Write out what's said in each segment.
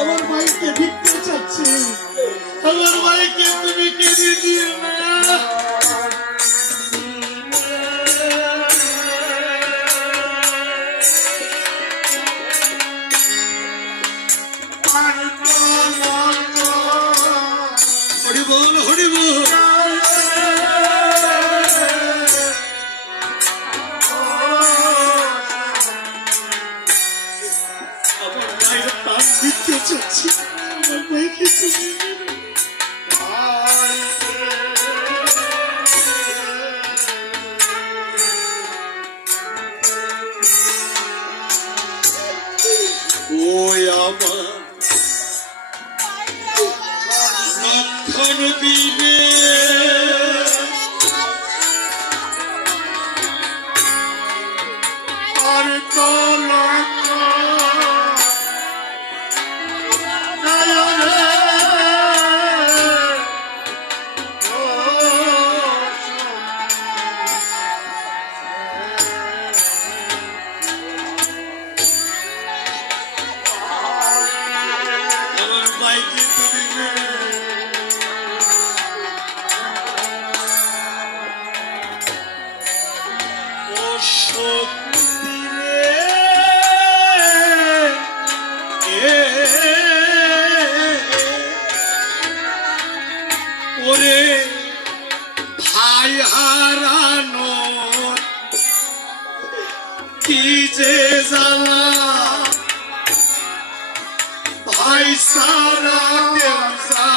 আমার ভাইকে ভিক্ষা চাচ্ছে, আমার ভাইকে তুমি কেঁদে দিও না। হরি বল, হরি বল। আমার ভাইয়ের প্রাণ ভিক্ষা চাচ্ছে, আমার ভাইকে তুমি ওই আমার লক্ষণ দিনে আর আমার ভাইকে তুমি ও শক্তি রে, ওরে ভাই হারানো কি যে জ্বালা, ভাই সারা কেউ আমার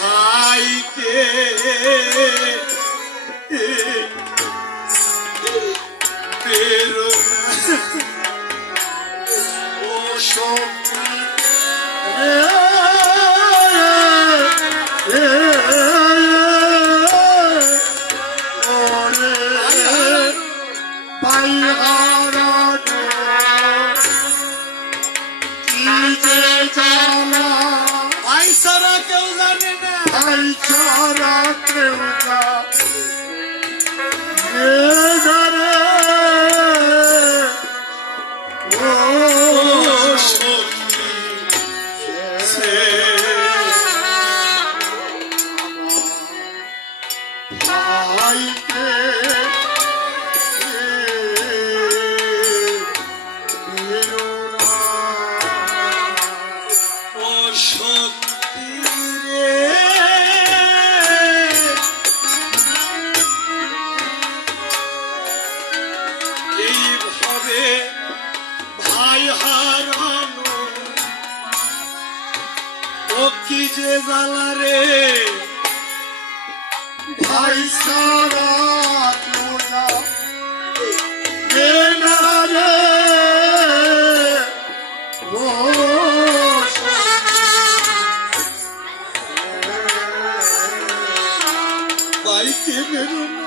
ভাইকে বেরো ও শক্তি ভাই হারানো কি যে জ্বালা, ভাই সারা কেউ জানে না, ভাই সারা কেউ জানে ও শক্তি সে ভাইকে ও শক্তি রে, এইভাবে ভাই হারানো ও কি যে জ্বালা রে, ভাই সারা কেউ জানে না রে ও ভাইকে বেরো না,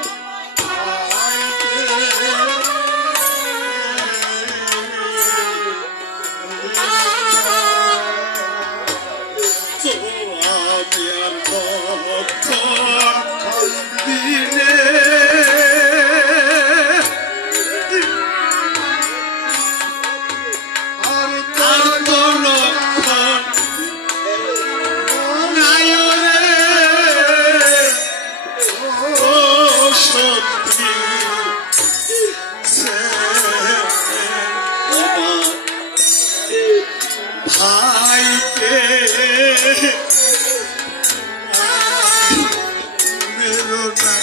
আমি আর লক্ষণ দিনে আর তো লক্ষণ নাই রে ও শক্তি সে আমার ভাইকে বেরো না।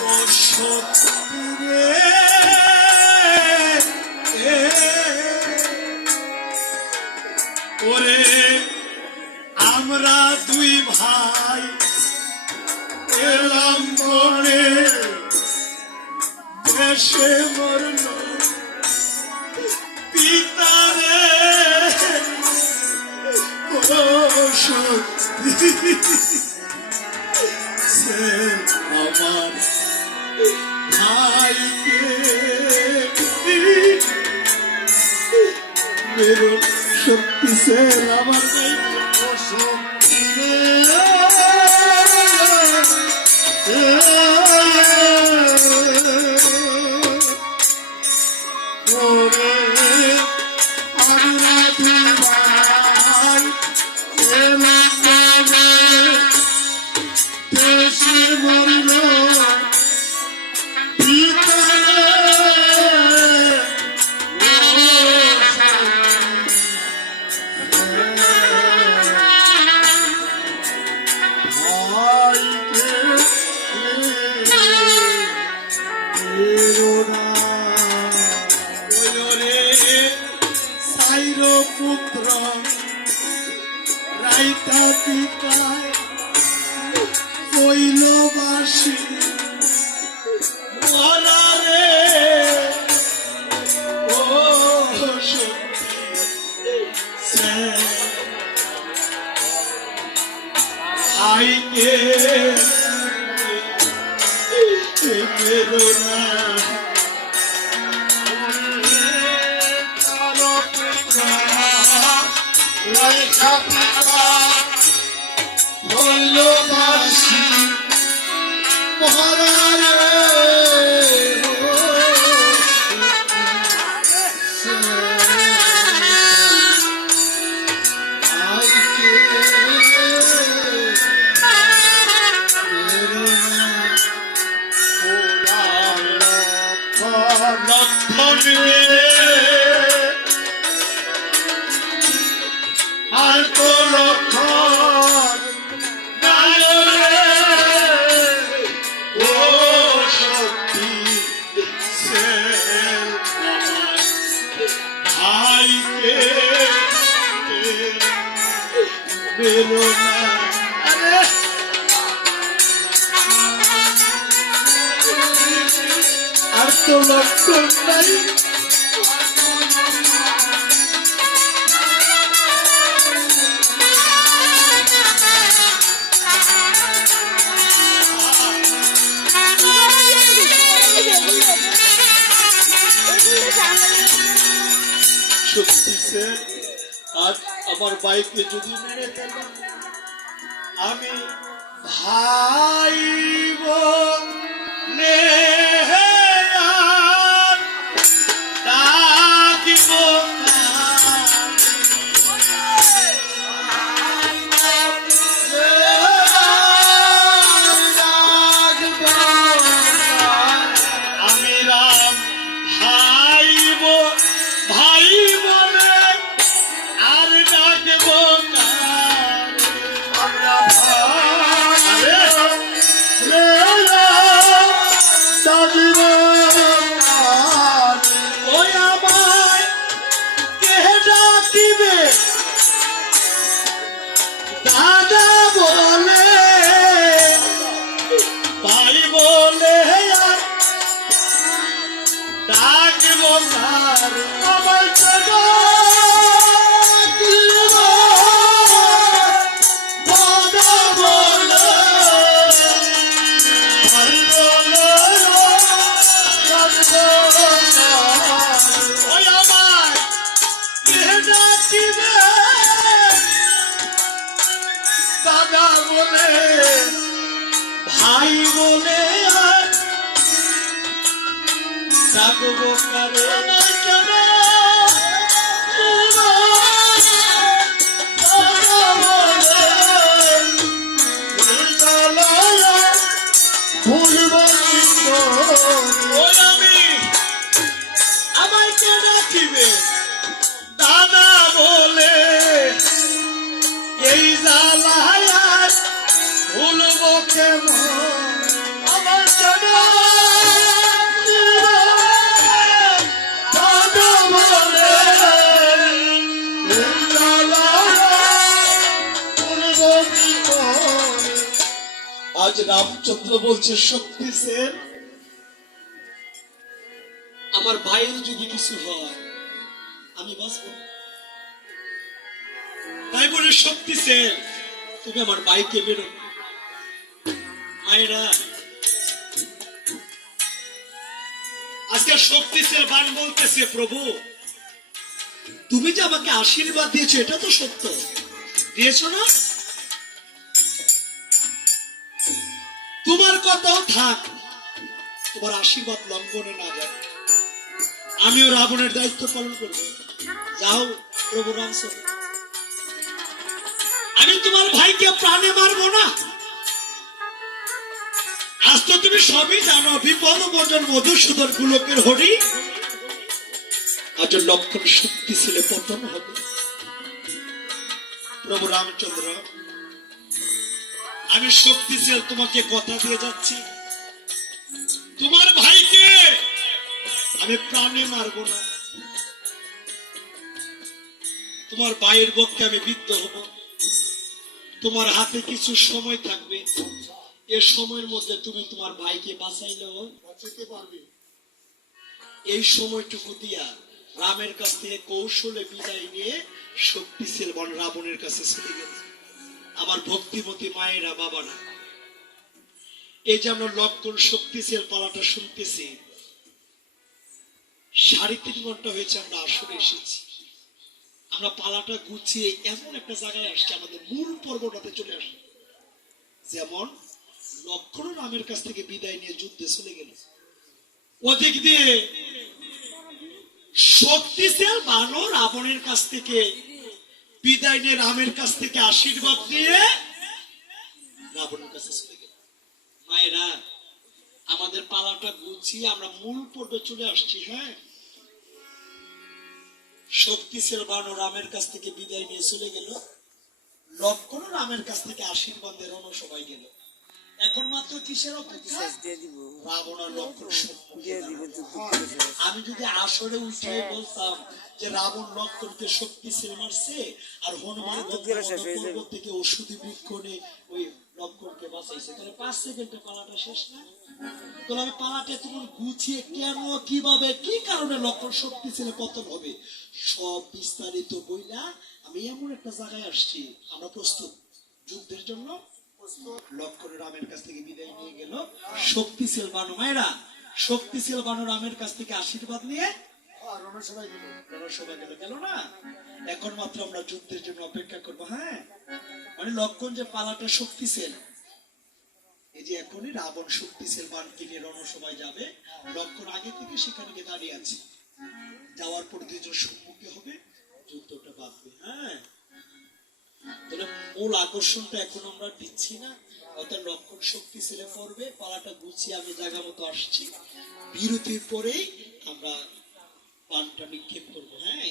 ও শক্তি রে, আমার ভাইকে মেরো শক্তি সেল আমার ভাইকে ও শক্তি ওরে পুত্র রাইতা টিকায় কইল বাসি মরারে ও আইকে মেরো না ভালোবাসি মহারারে আর তো লক্ষণ ও শক্তি ভাইকে বেরো না আর তো লক্ষণ নাই শক্তি স্যার আজ আমার বাইকে যদি মেরে ফেলে আমি ভাই বোনে ডাকিব আমি রাম ভাই বলে আর ডাকব ওই আমায় কে ডাকিবে দাদা বলে ভাই বলে আর ডাকব না আমার দাদা বলে ভাই বলে আর ডাকব কারে আমায় কে ডাকিবে দাদা বলে এই জ্বালায় ভুলব কেমন আমার দাদা বলে এই জ্বালায় ভুলব কি করে। আজ রামচন্দ্র বলছে শক্তি সেন আমার ভাইয়ের যদি কিছু হয় আমি বাঁচব তাই বলে শক্তি সেন তুমি আমার ভাইকে বেরো মায়েরা আজকে শক্তিশালী বান বলতেছে, প্রভু তুমি যে আমাকে আশীর্বাদ দিয়েছো এটা তো সত্য, দিয়েছো না? তোমার কথাও থাক, তোমার আশীর্বাদ লঙ্ঘনে না যায়। আমিও রাবণের দায়িত্ব পালন করবো। যাও প্রভু রামচন্দ্র, আমি তোমার ভাইকে প্রাণে মারবো না। আজ তো তুমি সবই জানো, বিপদ বর্জন মধুসূদন গোলকের হরি, আজ লক্ষণ শক্তি ছেলে পতন হবে। প্রভু রামচন্দ্র, আমি শক্তিশালী তোমাকে কথা দিয়ে যাচ্ছি, তোমার ভাইকে আমি প্রাণে মারবো না। তোমার ভাইয়ের পক্ষে আমি বিদ্ধ হব। তোমার হাতে কিছু সময় থাকবে, এ সময়ের মধ্যে তুমি তোমার ভাইকে বাঁচাইলেও বাঁচাতে পারবে। এই সময়টুকু দিয়া রামের কাছ থেকে কৌশলে বিদায় নিয়ে শক্তিশালী বন রাবণের কাছে চলে গেল। আমার ভক্তিমতী মায়েরা, বাবারা, এই যে আমরা লক্ষণ শক্তিশালী পালাটা শুনতেছি, 3.5 ঘন্টা হয়েছে আমরা আসরে এসেছি। আমরা পালাটা গুছিয়ে এমন একটা জায়গায় আসছি, আমাদের মূল পর্বটাতে চলে আসছি। যেমন লক্ষণ রামের কাছ থেকে বিদায় নিয়ে যুদ্ধে চলে গেল, ওদিক দিয়ে শক্তিশালী বানর রাবণের কাছ থেকে বিদায় নিয়ে রামের কাছ থেকে আশীর্বাদ দিয়ে রাবণের কাছে চলে গেল। মায়েরা, আমাদের পালাটা গুছিয়ে আমরা মূল পর্বে চলে আসছি। হ্যাঁ, শক্তিশালী বানর রামের কাছ থেকে বিদায় নিয়ে চলে গেল, লক্ষণ রামের কাছ থেকে আশীর্বাদের সবাই গেল। এখন মাত্র কিসের অপেক্ষা? রাবণ আর লক্ষণ। আমি যদি আসরে উঠে বলতাম যে রাবণ লক্ষণকে শক্তিশালী মারছে আর হনুমান পর্বত থেকে ওষুধি বৃক্ষ নিয়ে ওই লক্ষণকে বাঁচাইছে, তাহলে 5 সেকেন্ডে পালাটা শেষ না? তাহলে আমি পালাটা তখন গুছিয়ে কেন, কিভাবে, কি কারণে লক্ষণ শক্তিশালী পতন হবে সব বিস্তারিত বইলা আমি এমন একটা জায়গায় আসছি। আমরা প্রস্তুত যুদ্ধের জন্য। লক্ষণ রামের কাছ থেকে বিদায় নিয়ে গেল, শক্তিশালী বানর, মায়েরা শক্তিশালী বানর রামের কাছ থেকে আশীর্বাদ নিয়ে রণসভায় গেল না? এখন মাত্র আমরা যুদ্ধের জন্য অপেক্ষা করবো। হ্যাঁ, মানে লক্ষণ যে পালাটা শক্তিশালী, এই যে এখনই রাবণ শক্তিশালী বান কিনে রণসভায় যাবে, লক্ষণ আগে থেকে সেখানে গিয়ে দাঁড়িয়ে আছে। যাওয়ার পর দুজন সম্মুখে হবে, যুদ্ধটা বাঁধবে। হ্যাঁ, তাহলে মূল আকর্ষণটা এখন আমরা দিচ্ছি না, অর্থাৎ লক্ষণ শক্তিশালী পড়বে, পালাটা গুছিয়ে আমি জায়গা মতো আসছি। বিরতির পরেই আমরা বানটা নিক্ষেপ করবো। হ্যাঁ,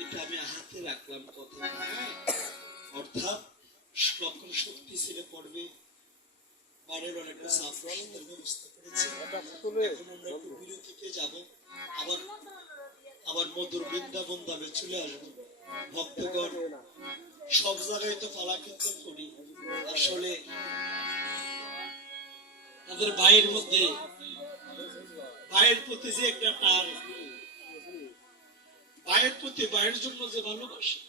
এটা আমি হাতে রাখলাম কথা। অর্থাৎ লক্ষণ শক্তিশালী পড়বে, বারের অনেকটা সাফ ব্যবস্থা করেছে। এখন আমরা একটু বিরতিতে যাব, আবার মধুর বৃন্দাবন ধামে চলে আসবো। ভক্তগণ, সব জায়গায় তো পালা কীর্তন করি, আসলে তাদের ভাইয়ের মধ্যে ভাইয়ের প্রতি যে একটা টান, ভাইয়ের প্রতি, ভাইয়ের জন্য যে ভালোবাসা,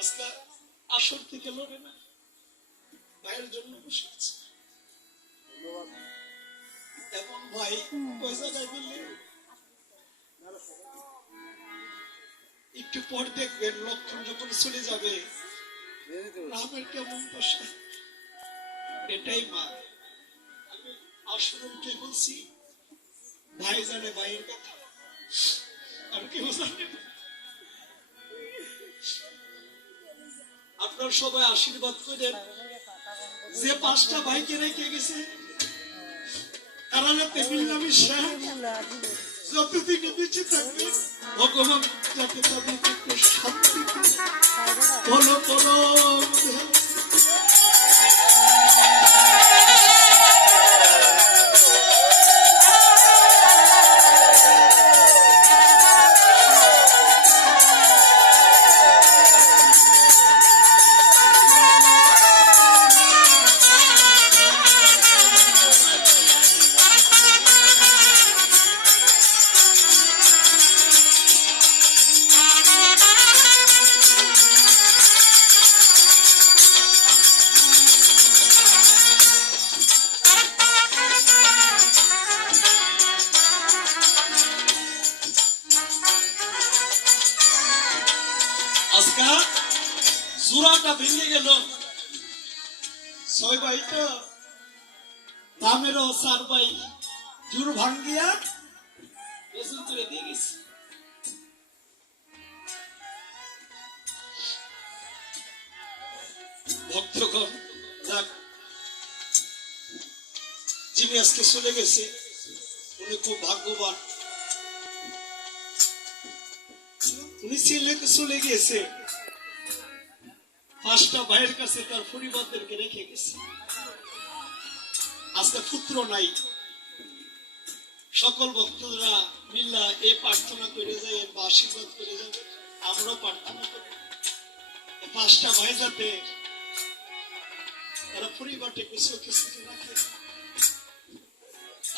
আজকে আসর থেকে লড়ে না, ভাইয়ের জন্য বসে আছে। এবং ভাই ওই জায়গায় গেলে একটু পর দেখবেন লক্ষণ যখন চলে যাবে রামের কেমন দশা। এটাই মা, আমি আশ্রমকে বলছি, ভাই জানে ভাইয়ের কথা, আর কেউ জানে না। আপনার সবাই আশীর্বাদ করেন যে 5টা ভাইকে রেখে গেছে তারা যাতে মিলামিশা যতদিন বেঁচে থাকবে, ভগবান যাতে তাদেরকে শান্তি বলো বলো। পাটা ভেঙে গেল। ছয় ভাই তো রামেরও 4 ভাই জুর ভাঙ্গিয়া গোসল করে দিয়ে গেছে। ভক্তগণ, যাক, যিনি আজকে চলে গেছে উনি খুব ভাগ্যবান। উনি চলে গিয়েছে 5টা ভাইয়ের কাছে তার পরিবারদেরকে রেখে গেছে। আজকে পুত্র নাই। সকল ভক্তরা মিল্লা এই প্রার্থনা করে যায় বা আশীর্বাদ করে যাবে। আমরাও প্রার্থনা করি 5টা ভাই যাতে তারা পরিবারটাকে চোখে চোখে রাখে।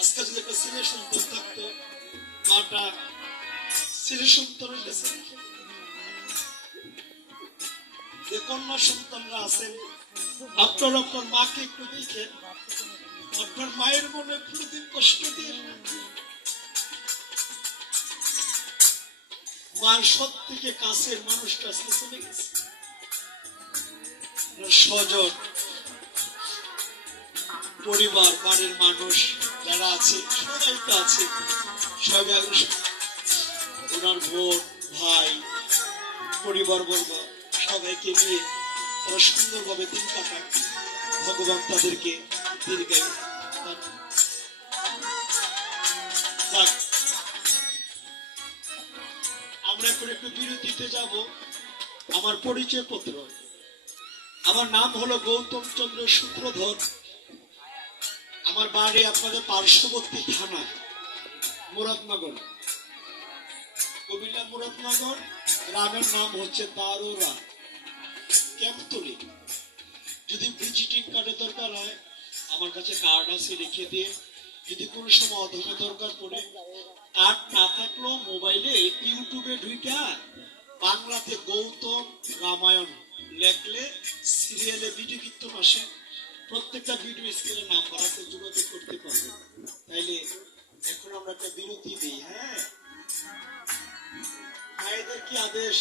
আজকে যদি একটা ছেলে সন্তান থাকতো, মাটা ছেলে সন্তানের কাছে রাখে। যে কন্যা সন্তানরা আছেন, আপনার আপনার মাকে একটু দেখেন, আপনার মায়ের মনে প্রতিদিন কষ্ট দিয়ে মায়ের সব থেকে কাছের মানুষটা আজকে চলে গেছে। স্বজন, পরিবার, বাড়ির মানুষ যারা আছে সবাই তো আছে। সবাই ওনার বোন, ভাই, পরিবার বর্গ সবাইকে নিয়ে তারা সুন্দরভাবে দিন কাটায়। ভগবান তাদেরকে দীর্ঘায়ু। আমরা এখন একটু বিরতিতে যাব। আমার পরিচয় পত্র, আমার নাম হলো গৌতম চন্দ্র সূত্রধর। আমার বাড়ি আপনাদের পার্শ্ববর্তী থানা মুরাদনগর, কুমিল্লা মুরাদনগর। গ্রামের নাম হচ্ছে দারুরা, ক্যাম্পতলি। যদি ভিজিটিং কার্ডের দরকার হয় আমার কাছে কার্ড আছে, রেখে দিয়ে। যদি কোনো সময় অধমে দরকার পড়ে, কার্ড না থাকলেও মোবাইলে ইউটিউবে ঢুইটা বাংলাতে গৌতম রামায়ণ লেখলে সিরিয়ালে ভিডিও কীর্তন আসে। প্রত্যেকটা ভিডিও স্ক্রিনে নাম্বার আছে, যোগাযোগ করতে পারবে। তাইলে এখন আমরা একটা বিরতি দিই। হ্যাঁ, মায়েদের কি আদেশ,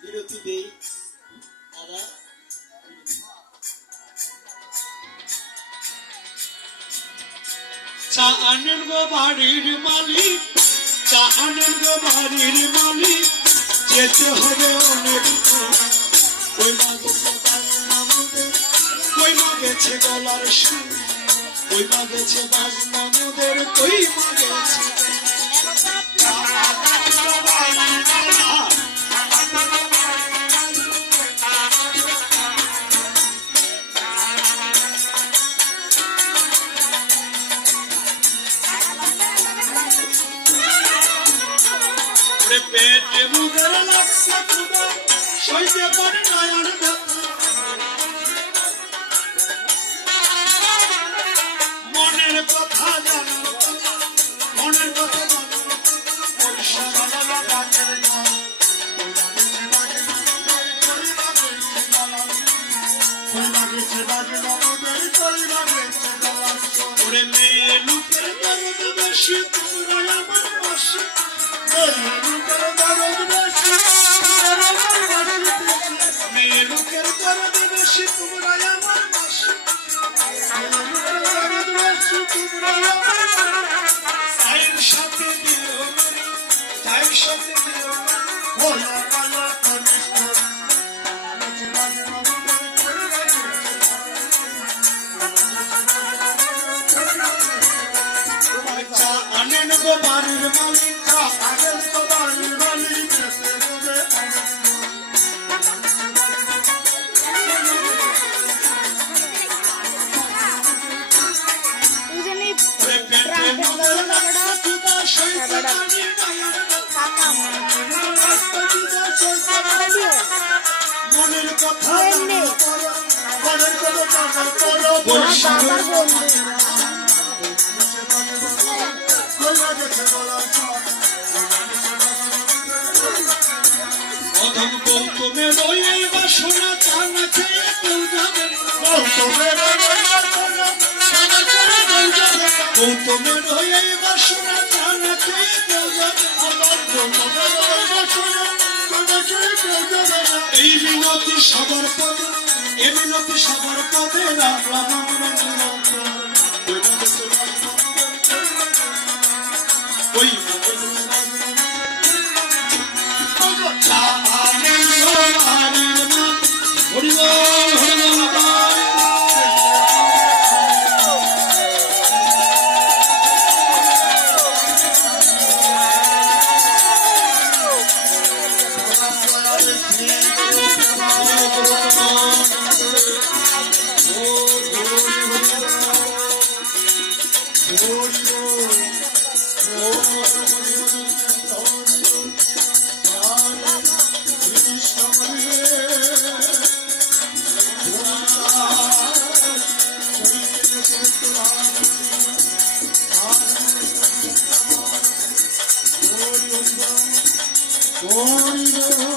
বিরতি দেই। তারা চা আনেন গো বাড়ির মালিক, চা আনেন গো বাড়ির মালিক, যেতে হবে অনেক। ওই মা গেছে বাজনামদের, ওই মা গেছে গলার সুর, ওই মা গেছে বাজনামদের, ওই মা গেছে। পেটে মুখের লাগছে ক্ষুধা, সইতে পারে না আর ব্যথা। মনের কথা জানো, মনের কথা জানো, ওরে মেয়ে লোকের দরদ বেশি, তোমরা আমার পাশে। মেয়ে লোকের দরদ বেশি, তোমরা আমার পাশে। চায়ের সাথে দিও, চায়ের সাথে দিও, আনেন গো বাড়ির মালিক, আনেন গো বাড়ির মালিক। মনের কথা মনের কথা অধম গৌতমের ওই বাসনা, চানা খেয়ে কেউ যাবে। গৌতমের ওই বাসনা, চানা খেয়ে কেউ যাবে। এই মিনতি সবার পদে এ মিনতি সবার পদে রাখলাম আমরা নিরন্তর ওই Glory,